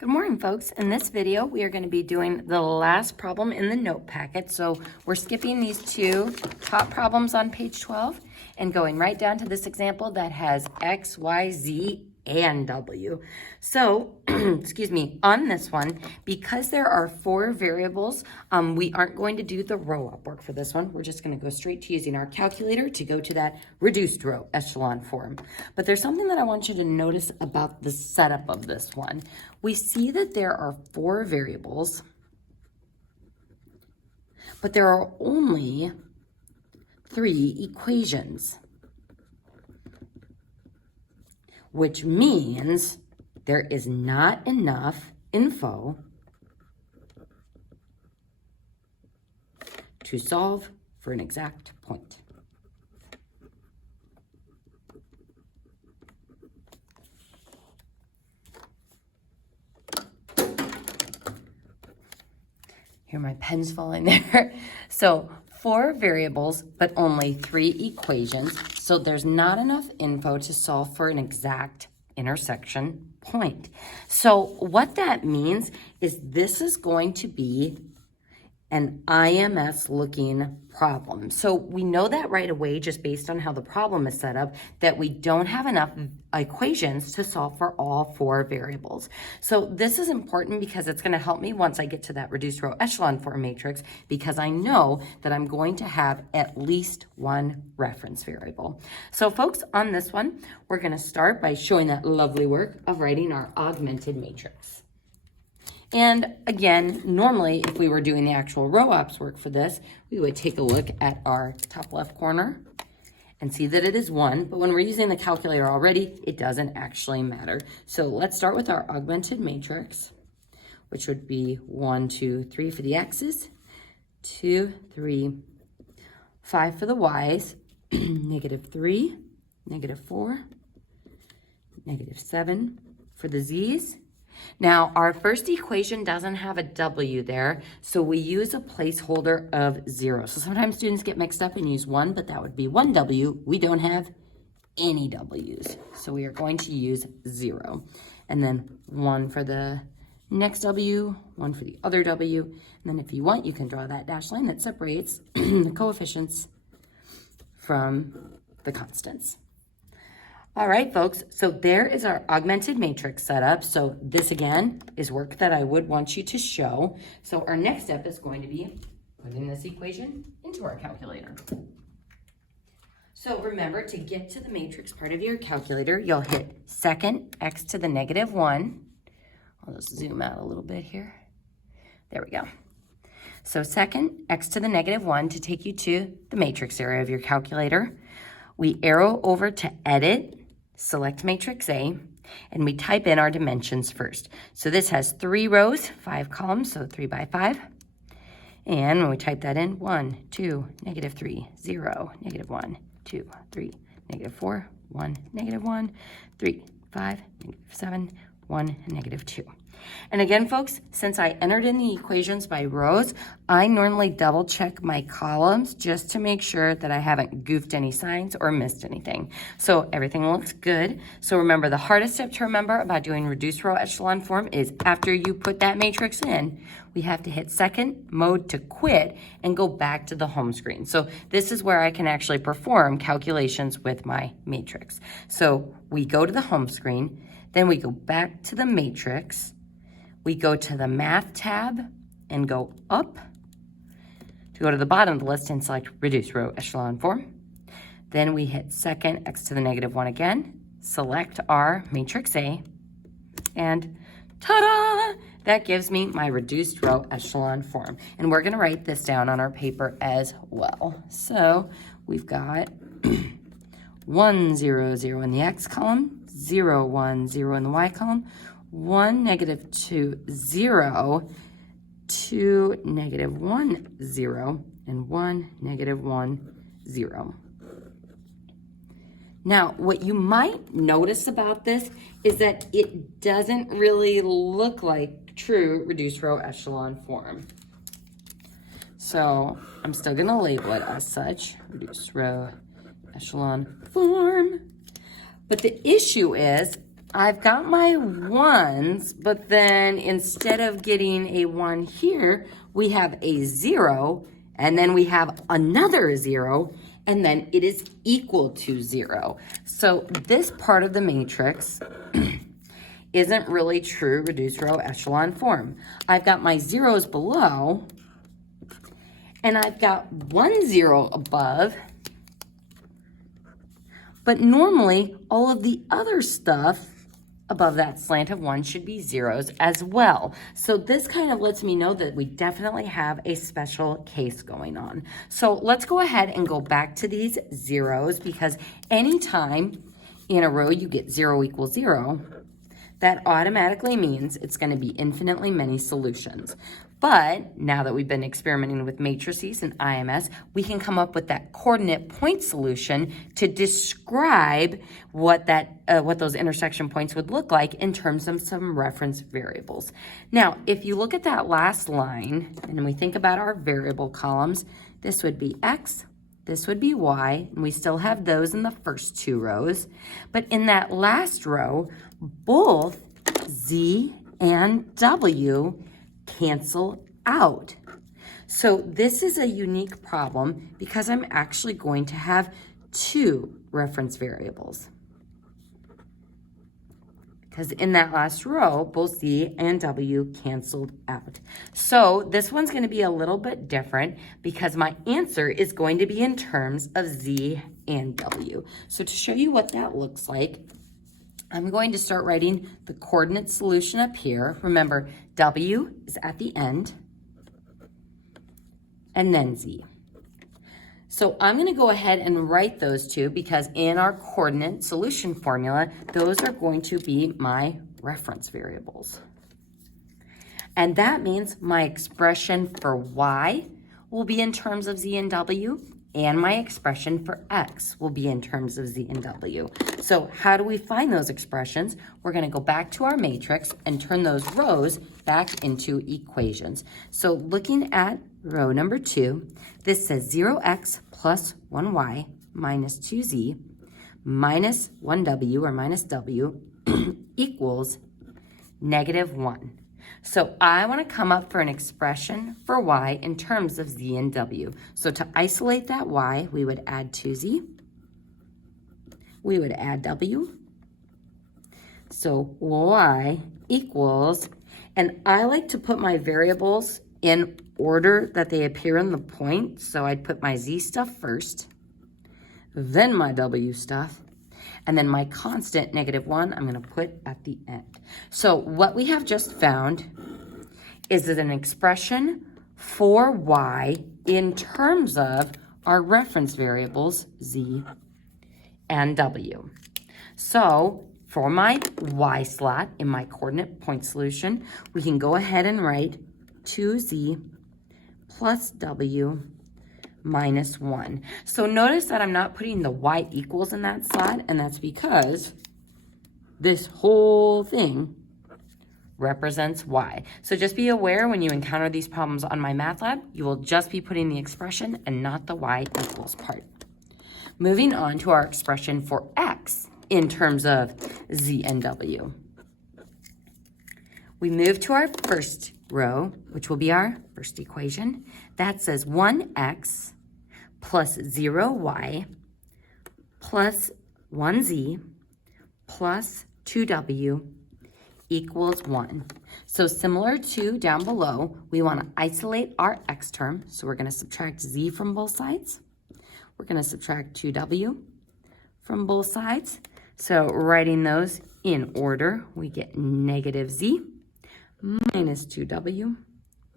Good morning, folks. In this video, we are going to be doing the last problem in the note packet. So we're skipping these two top problems on page 12 and going right down to this example that has X, Y, Z, and W. So, excuse me, on this one, because there are 4 variables, we aren't going to do the row up work for this one. We're just going to go straight to using our calculator to go to that reduced row echelon form. But there's something that I want you to notice about the setup of this one. We see that there are 4 variables, but there are only 3 equations, which means there is not enough info to solve for an exact point. Here, my pen's falling there. So 4 variables, but only 3 equations. So there's not enough info to solve for an exact intersection point. So what that means is this is going to be an IMS looking problem. So we know that right away, just based on how the problem is set up, that we don't have enough equations to solve for all 4 variables. So this is important because it's going to help me once I get to that reduced row echelon form matrix, because I know that I'm going to have at least 1 reference variable. So folks, on this one, we're going to start by showing that lovely work of writing our augmented matrix. And again, normally if we were doing the actual row ops work for this, we would take a look at our top left corner and see that it is 1. But when we're using the calculator already, it doesn't actually matter. So let's start with our augmented matrix, which would be 1, 2, 3 for the x's, 2, 3, 5 for the y's, -3, -4, -7 for the z's. Now, our first equation doesn't have a W there, so we use a placeholder of 0. So sometimes students get mixed up and use 1, but that would be 1 W. We don't have any W's, so we are going to use 0. And then 1 for the next W, 1 for the other W. And then if you want, you can draw that dashed line that separates the coefficients from the constants. All right, folks, so there is our augmented matrix setup. So this, again, is work that I would want you to show. So our next step is going to be putting this equation into our calculator. So remember, to get to the matrix part of your calculator, you'll hit second x to the -1. I'll just zoom out a little bit here. There we go. So second x to the -1 to take you to the matrix area of your calculator. We arrow over to edit, select matrix A, and we type in our dimensions first. So this has 3 rows, 5 columns, so 3 by 5. And when we type that in, 1, 2, -3, 0, -1, 2, 3, -4, 1, -1, 3, 5, -7, 1, and -2. And again, folks, since I entered in the equations by rows, I normally double check my columns just to make sure that I haven't goofed any signs or missed anything. So everything looks good. So remember, the hardest step to remember about doing reduced row echelon form is after you put that matrix in, we have to hit second mode to quit and go back to the home screen. So this is where I can actually perform calculations with my matrix. So we go to the home screen, then we go back to the matrix. We go to the Math tab and go up to go to the bottom of the list and select Reduce Row Echelon Form. Then we hit second x to the -1 again, select our matrix A, and ta-da! That gives me my Reduced Row Echelon Form. And we're going to write this down on our paper as well. So we've got 1, 0, 0 in the x column, 0, 1, 0 in the y column, 1, -2, 0, 2, -1, 0, and 1, -1, 0. Now, what you might notice about this is that it doesn't really look like true reduced row echelon form. So I'm still going to label it as such, reduced row echelon form. But the issue is I've got my 1s, but then instead of getting a 1 here, we have a 0, and then we have another 0, and then it is equal to 0. So this part of the matrix isn't really true reduced row echelon form. I've got my zeros below, and I've got 1 0 above, but normally all of the other stuff above that slant of 1 should be zeros as well. So this kind of lets me know that we definitely have a special case going on. So let's go ahead and go back to these zeros, because anytime in a row you get 0 equals 0, that automatically means it's going to be infinitely many solutions. But now that we've been experimenting with matrices and IMS, we can come up with that coordinate point solution to describe what those intersection points would look like in terms of some reference variables. Now, if you look at that last line, and we think about our variable columns, this would be X, this would be Y, and we still have those in the first 2 rows. But in that last row, both Z and W cancel out. So this is a unique problem because I'm actually going to have 2 reference variables. Because in that last row, both Z and W canceled out. So this one's going to be a little bit different because my answer is going to be in terms of Z and W. So to show you what that looks like, I'm going to start writing the coordinate solution up here. Remember, W is at the end, and then Z. So I'm going to go ahead and write those 2 because in our coordinate solution formula, those are going to be my reference variables. And that means my expression for Y will be in terms of Z and W, and my expression for X will be in terms of Z and W. So how do we find those expressions? We're going to go back to our matrix and turn those rows back into equations. So looking at row number 2, this says 0x plus 1y minus 2z minus 1w or minus w equals -1. So I want to come up for an expression for y in terms of z and w. So to isolate that y, we would add 2z. We would add w. So y equals, and I like to put my variables in order that they appear in the point. So I'd put my z stuff first, then my w stuff, and then my constant -1 I'm going to put at the end. So what we have just found is that an expression for y in terms of our reference variables z and w. So for my y slot in my coordinate point solution, we can go ahead and write 2z plus w minus 1. So notice that I'm not putting the y equals in that slot, and that's because this whole thing represents y. So just be aware when you encounter these problems on my math lab, you will just be putting the expression and not the y equals part. Moving on to our expression for x in terms of z and w. We move to our first row, which will be our first equation. That says 1x plus 0y plus 1z plus 2w equals 1. So similar to down below, we want to isolate our x term. So we're going to subtract z from both sides. We're going to subtract 2w from both sides. So writing those in order, we get -z minus 2w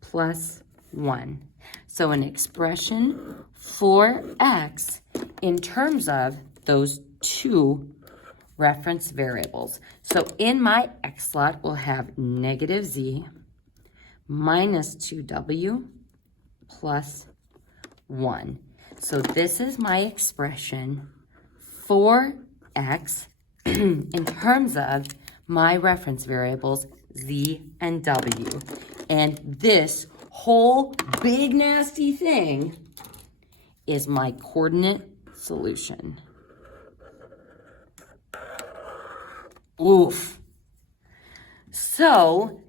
plus 1. So an expression for x in terms of those 2 reference variables. So in my x slot, we'll have -z minus 2w plus 1. So this is my expression for x in terms of my reference variables z and w. And this whole big nasty thing is my coordinate solution. Oof. So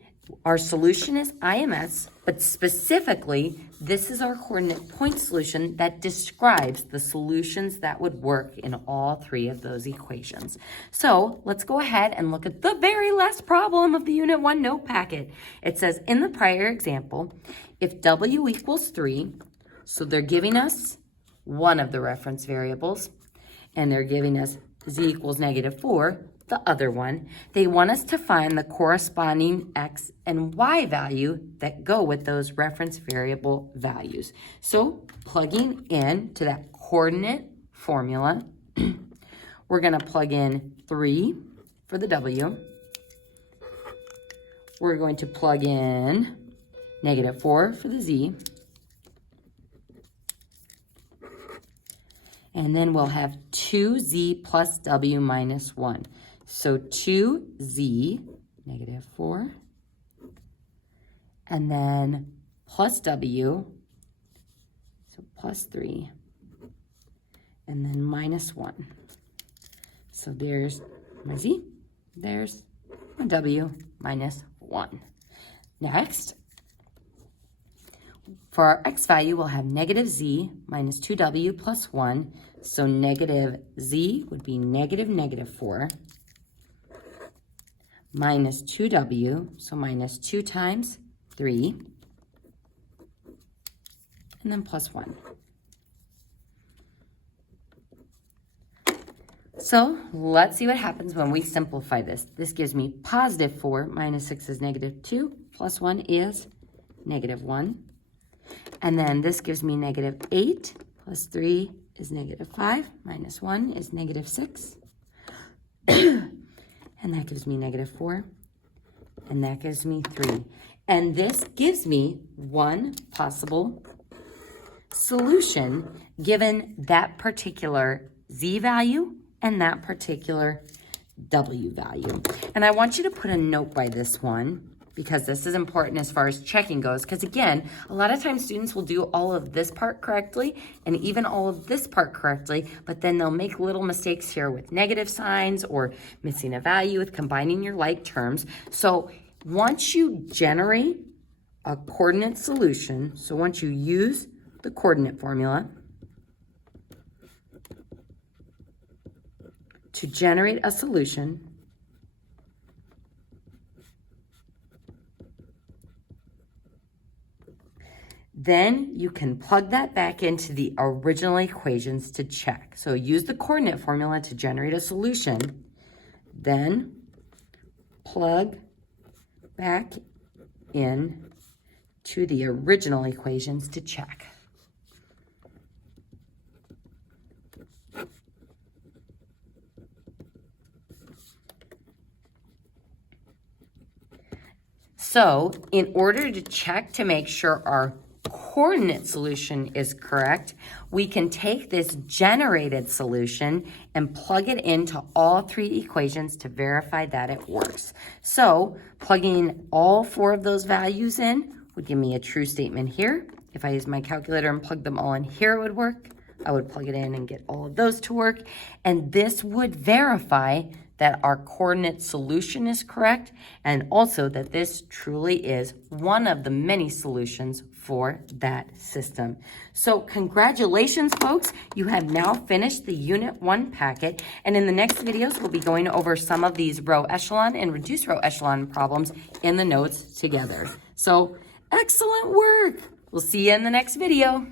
our solution is IMS, but specifically, this is our coordinate point solution that describes the solutions that would work in all three of those equations. So let's go ahead and look at the very last problem of the Unit 1 note packet. It says, in the prior example, if W equals 3, so they're giving us one of the reference variables, and they're giving us Z equals -4, the other one. They want us to find the corresponding X and Y value that go with those reference variable values. So plugging in to that coordinate formula, we're gonna plug in 3 for the W. We're going to plug in -4 for the Z. And then we'll have 2Z plus W minus 1. So 2Z, -4, and then plus W, so plus 3, and then minus 1. So there's my Z, there's my W minus 1. Next, for our X value, we'll have -Z minus 2W plus 1. So -Z would be -4 minus 2W, so minus 2 times 3, and then plus 1. So let's see what happens when we simplify this. This gives me +4 minus 6 is -2, plus 1 is -1. And then this gives me -8 plus 3 is -5, minus 1 is -6. And that gives me -4, and that gives me 3. And this gives me one possible solution given that particular Z value and that particular W value. And I want you to put a note by this one, because this is important as far as checking goes. Because again, a lot of times students will do all of this part correctly and even all of this part correctly, but then they'll make little mistakes here with negative signs or missing a value with combining your like terms. So once you generate a coordinate solution, so once you use the coordinate formula to generate a solution, then you can plug that back into the original equations to check. So use the coordinate formula to generate a solution, then plug back in to the original equations to check. So in order to check to make sure our coordinate solution is correct, we can take this generated solution and plug it into all three equations to verify that it works. So plugging all 4 of those values in would give me a true statement here. If I use my calculator and plug them all in here, it would work. I would plug it in and get all of those to work. And this would verify that our coordinate solution is correct, and also that this truly is one of the many solutions for that system. So congratulations, folks. You have now finished the Unit 1 packet, and in the next videos, we'll be going over some of these row echelon and reduced row echelon problems in the notes together. So excellent work. We'll see you in the next video.